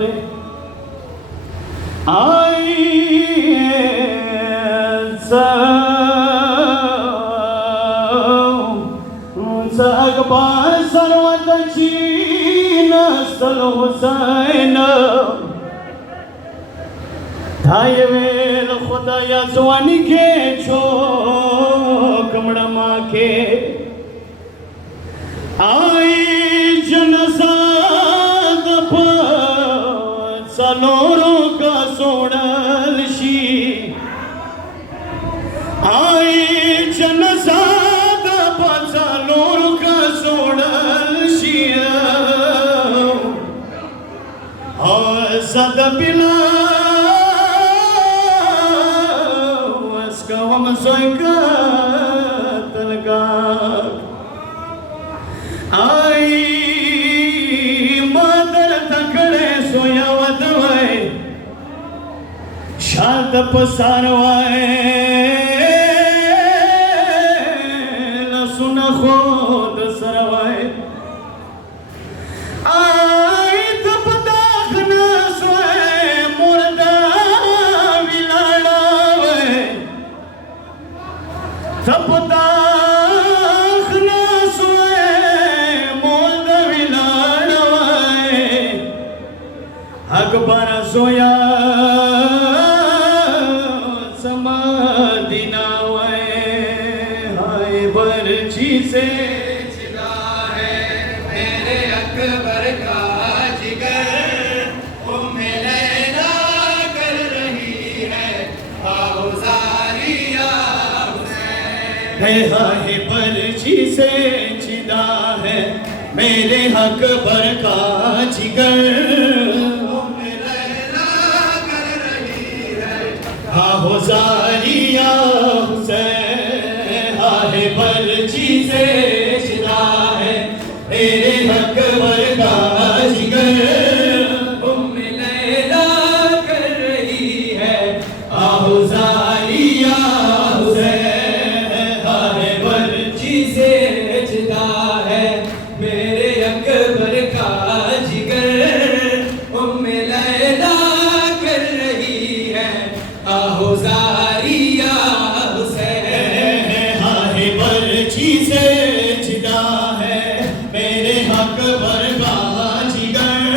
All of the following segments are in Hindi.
रे आई अकबर सर्वतची नसल हुसैन धाय वेल खुदाया जवानी के छो कमड़ा माँ के आई जनसा दफ सलोरो का सोडल शी आई जनसा दफ सलोरो का सोडल शी सद पिला हम सोएगा तलका आई मदर तकड़े सोया वदवाए शाद पसारवाए न सुन खुद सरवाए आई तब दाखना सोए मुर्दा विलाड़ावे तब दाखना सोए मुर्दा विलाड़ावे अकबर सोया समाधिनावे हाय बरछी से जिदा है मेरे अकबर का जिगर उम्मे लैला कर रही है आहुजारिया हुसैन है हाय बरछी से जिदा है मेरे अकबर का जिगर उम्मे लैला कर रही है आहुजारिया हुसैन हाय बरछी से जिदा है मेरे अकबर का जिगर उम्मे लैला कर रही है आहुजारिया हुसैन हाय बरछी से जिदा है मेरे अकबर का जिगर उम्मे लैला कर रही है आहुजारिया हुसैन हाय बरछी से जिदा है मेरे अकबर का जिगर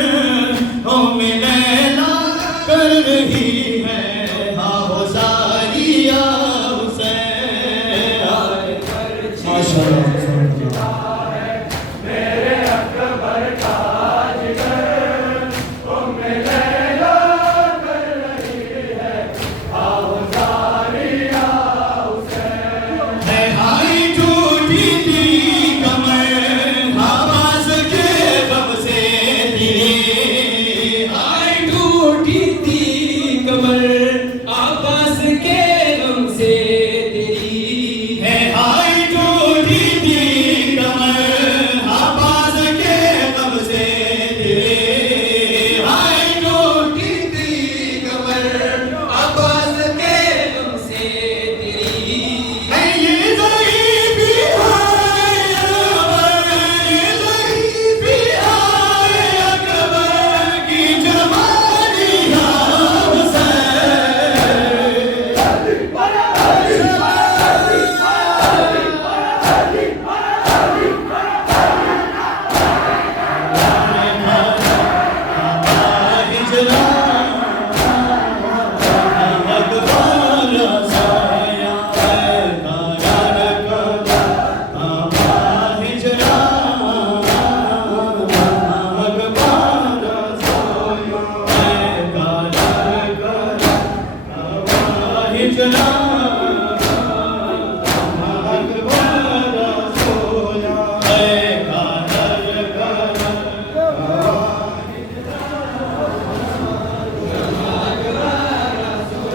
ओ मैं लैला कर रही